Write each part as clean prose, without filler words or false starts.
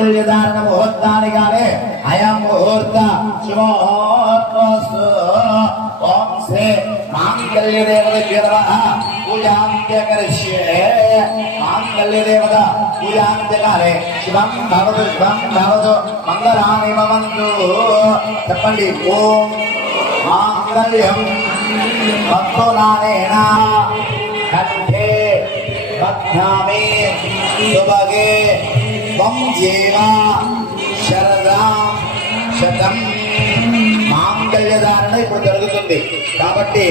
మాంగళ్యధారణ ముహూర్తానిగానే అయం ముహూర్త శుభోహోర్తోస్తు. ఓం శ్రీ మాంగళ్యదేవత పూజాంత్యకరిష్యే. మాంగళ్యదేవత పూజాంత్యకాలే శుభం భవతు మంగళాని భవంతు. చెప్పండి. ఓం మాంగళ్యం భక్తునానేన కంఠే బధ్నామి సుభగే త్వం జీవ శరదాం శతం. మాంగళ్యధారణ ఇప్పుడు జరుగుతుంది కాబట్టి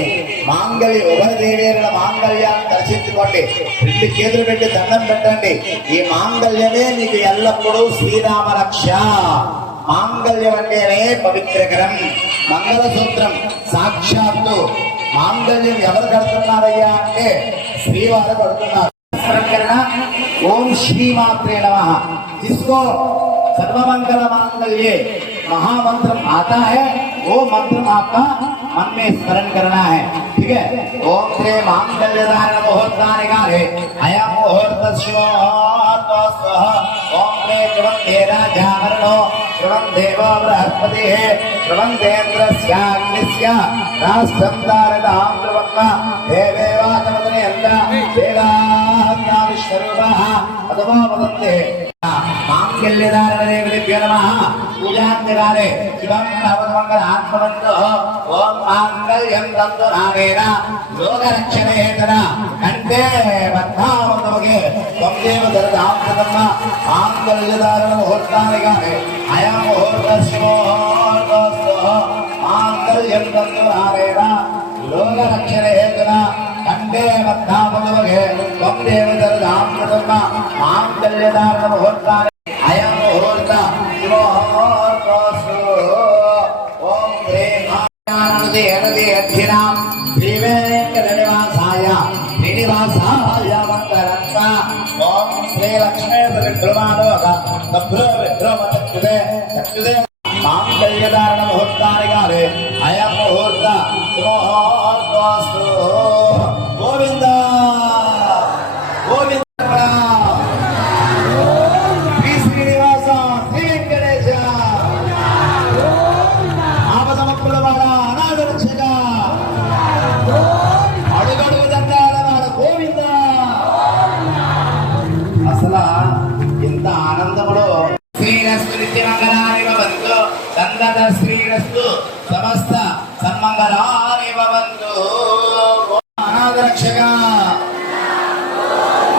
ఉభయ దేవేరుల మాంగళ్యాన్ని దర్శించుకోండి. 2 చేతులు పెట్టి దండం పెట్టండి. ఈ మాంగళ్యమే మీకు ఎల్లప్పుడూ శ్రీరామ రక్ష. మాంగళ్యం అంటేనే పవిత్రకరం. మంగళసూత్రం సాక్షాత్తు మాంగళ్యం ఎవరు కడుతున్నారయ్యా అంటే శ్రీవారు కడుతున్నారు. ఓం శ్రీమాత్రే నమః. जिसको सर्वमंगल मांगल्ये महामंत्र आता है वो मंत्र आपका मन में स्मरण करना है. ठीक है. ओम श्री मांगल्य धारण मुहूर्तानिकाले अयं मुहूर्तस्योऽस्तु. ओम श्री ध्रुवन्ते राजावरणो ध्रुवं देवो बृहस्पतिः ध्रुवन्तेन्द्रस्याग्निस्य राष्ट्रं धारयतां ध्रुवं देवेवाचमदने यन्त्र देवात्मा विश्वरूपः अथवा वदन्ते. मांगल्यधारणदेवतेभ्यो नमः. पूजान्तिकाले शिवं भवन्मङ्गलात्मवन्तो. ओम मांगल्यं तन्तु नामेन लोकरक्षणे हेतुना कंठे बद्धावतुभगे त्वं देव दरदां प्रथम. मांगल्यधारण मुहूर्तानिकाले अयं मुहूर्तस्योऽस्तु. मांगल्यं तन्तु नामेन लोकरक्षणे हेतुना कंठे बद्धावतुभगे त्वं देव दरदां प्रथम. मांगल्यधारण मुहूर्तानि अयं मुहूर्त शुभोऽस्तु. ओम ह्रीं श्रीवेंकटनिवासाय श्रीनिवासाय मंगलम्. ओम श्री लक्ष्मी विद्रुमालोक विद्रुमचक्षुषे चक्षुषे. मांगल्यधारण मुहूर्तानिकाले अयं मुहूर्त शुभोऽस्तु. गोविंद गोविंद శ్రీరస్తు సమస్త సన్మంగళాని భవంతు. అనాథరక్షక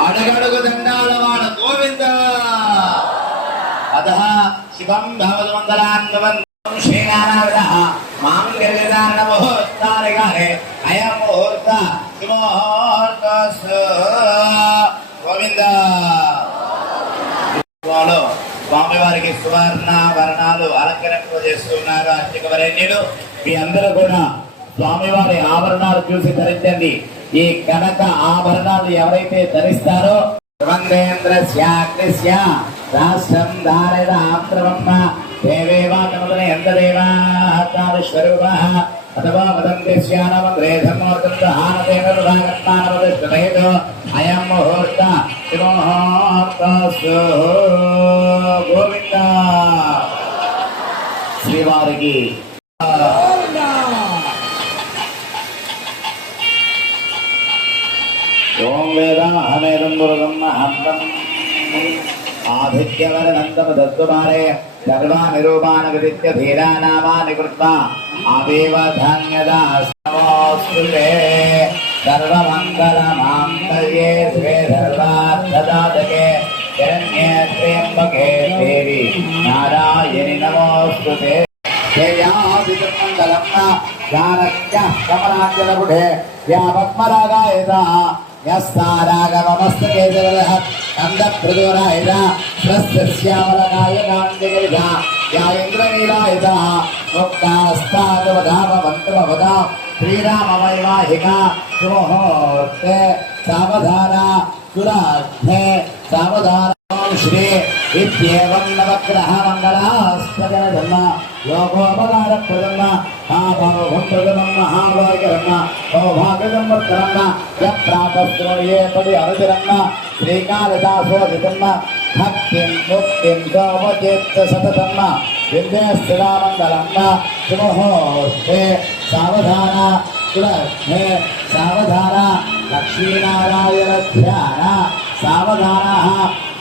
అడుగడుగు దండాల వాడ గోవింద. అతః శివం భవతు మంగళాన్ భవంతు. శ్రీనారాయణ మాంగళ్యధారణ ముహూర్తానికాలే అయం ముహూర్త శుభోऽస్తు. గోవింద. స్వామివారికి సువర్ణాభరణాలు అలంకరింపజేస్తున్నారు అర్చక వరేణ్యులు. మీ అందరూ కూడా స్వామివారి ఆభరణాలు చూసి ధరించండి. ఈ కనక ఆభరణాలు ఎవరైతే ధరిస్తారో ధ్రువందేంద్రస్యాగ్నిస్య రాష్ట్రం ధారయతాం ధ్రువం దేవేవాచమదనే యంత్రదేవాత్మావిశ్వరూపः అథవా వదంతి శ్యానమంద్రే ధర్మోర్గంహానతేన రుదాగత్మానవదిష్ఠమేతో అయం ముహూర్త శుభోऽస్తు. గోవింద. శ్రీవారికి ఓం వేదాహమేదం మురుగం మహంతం ఆదిత్యవరనందమ దత్తుమారే సర్వానిరూపాణ విదిత్య ధీరానామాని కృత్వా అవేవ ధాన్యదాస్తమోస్తుతే. సర్వమంగళమాంగళ్యే శివే సర్వార్థదాతకే శరణ్యే త్ర్యంబకే దేవి నారాయణి నమోస్తుతే. జయాదిమంగళం జానక్య కమలాంజనగుడే యా పద్మరాగాయత యస్తారాగమస్తకే జగదః కందప్రదోరాయత ప్రస్థశ్యామలకాయకాంతిగిరిధ యా ఇంద్రనీలాయత ముక్తాస్తాదవధామవంతమవదా శ్రీరామవైవాహిక శుభోర్తే సావధాన సురాధ్నే సావధాన. శ్రీ ఇత్యేవం నవగ్రహ మంగళాస్పదన ధర్మ యోగోపకార ప్రదమ్మ మహాభావం ప్రదమ్మ మహాభాగ్యరమ్మ సౌభాగ్యదమ్మ యత్రాపస్త్రోయే పడి అనుజరమ్మ శ్రీకాళిదాసోదితమ్మ భక్తిం ముక్తిం గోమచేత్త సతతమ్మ విద్యాస్థిరామంగళమ్మ శుభహోస్తే సావధాన కులే సావధాన లక్ష్మీనారాయణ ధ్యాన సావధాన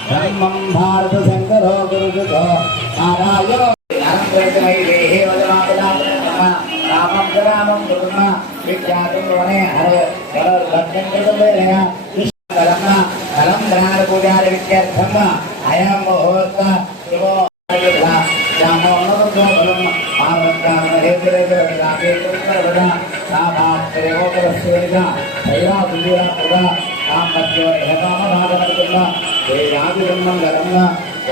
బ్రహ్మం భారత శంకరో గురుజో నారాయణ రామం రామం గురుమ విఖ్యాతం వనే హరే కలం ధనాల పూజారి విద్యార్థం అయం ముహూర్త శుభో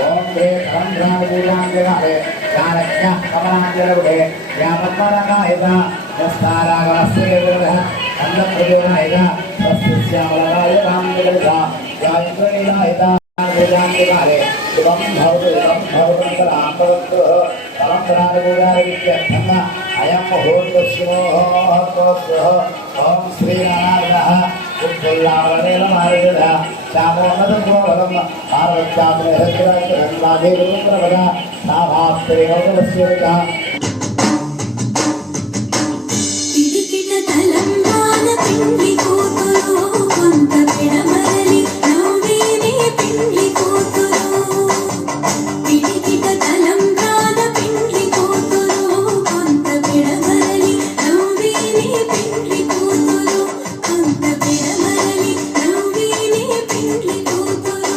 ఓం దే కరం పూజాంజలే చారజ్ఞ కమలాంజలే యాపద్మరంగాయత యస్తారాగమస్యేవః అన్నప్రయోగాయత స్వస్తిశ్యామలాయ రామజలద యాయత్రైలాయత పూజాంజలే శుభం భవతు మంగళాంబవతు పరంపరాయ పూజారి విద్యార్థం అయం ముహూర్తస్యోహోహోహోహో ఓం శ్రీనారాయణః ఉత్పుల్లావరేణ మారేణ శామోన్నతోవలం పార్వత్యాత్రేహద్రాజన్మాధేరుద్రవద సాభాస్త్రేయోగవస్యేత పిడికిట తలంబ్రాల పిండి కూతురు కొంత పిడమరలి నవ్వేనే పిండి కూతురు పిడికిట తలంబ్రాల పిండి కూతురు కొంత పిడమరలి నవ్వేనే పిండి కూతురు కొంత పిడమరలి నవ్వేనే పిండి కూతురు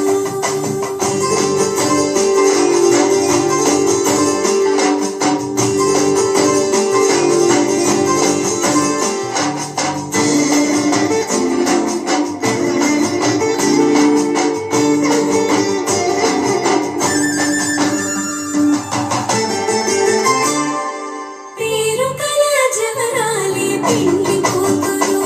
పేరు కల జవరాలి పిండి కూతురు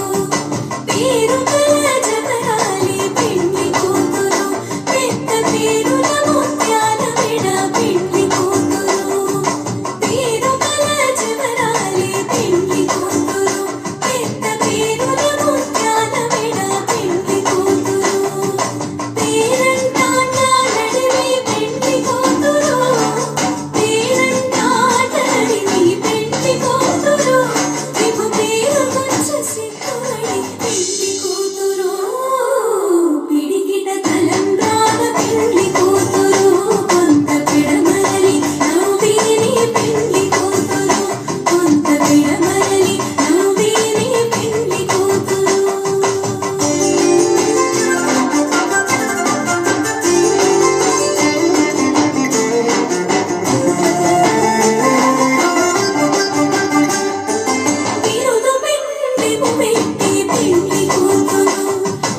పేరు కల జవరాలి పిండి కూతురు పెద్ద పేరుల ముత్యాల మెడ పిండి కూతురు పేరు కల జవరాలి పిండి కూతురు పెద్ద పేరుల ముత్యాల మెడ పిండి కూతురు పేరంటాట నడివి పిండి కూతురు పేరంటాట నడివి పిండి కూతురు విభు పేరు కొంచె సిక్కుబడి పిండి కూతురు పిడికిట తలంబ్రాల పిండి కూతురు కొంత పిడమరలి నవ్వేని పిండి కూతురు కొంత పిడమరలి నవ్వేని పిండి కూతురు బిరుదు పిండిపు పెట్టి పిండి కూతురు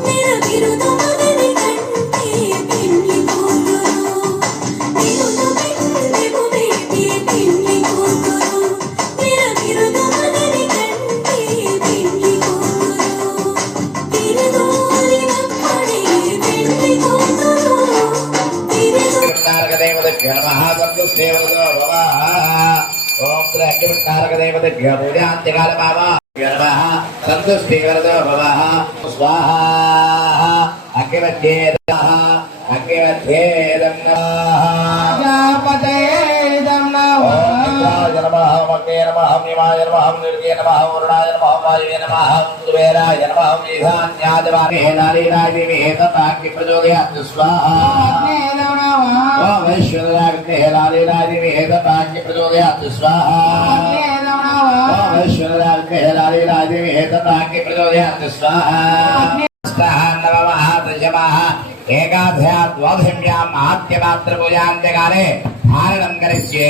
నిర బిరుదు మగని కంటే పిండి కూతురు బిరుదు పిండిపు పెట్టి పిండి కూతురు నిర బిరుదు మగని కంటే పిండి కూతురు బిరుదోలినప్పుడే పిండి కూతురు బిరుదు कारकदेवतेभ्यो नमः संतुष्टेवतो भवः ओम कारकदेवतेभ्यो पूजान्त्यकालमावा नमः संतुष्टेवतो भवः स्वाहा अग्निमध्ये नमः अग्निमध्ये नमः जापते नमः नमः मग्ने नमः निमाय नमः निर्गे नमः वरुणाय नमः वायुवे नमः कुबेराय नमः ईशान्यादिवामे नारीराय देवी तथाग्नि प्रचोदयात् स्वाहा ओम ऐश्वर्याग्ने नारीराय देवी तथाग्नि प्रचोदयात् स्वाहा ओम ऐश्वर्याग्ने नारीराय देवी तथाग्नि प्रचोदयात् स्वाहा नमः दशमः एकाध्या द्वादश्याम् आद्यमात्रपूजान्त्यकाले धारणं करिष्ये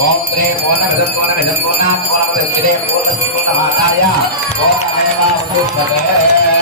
ओम त्रे पूर्णमिदं पूर्णमादाय ओम नमः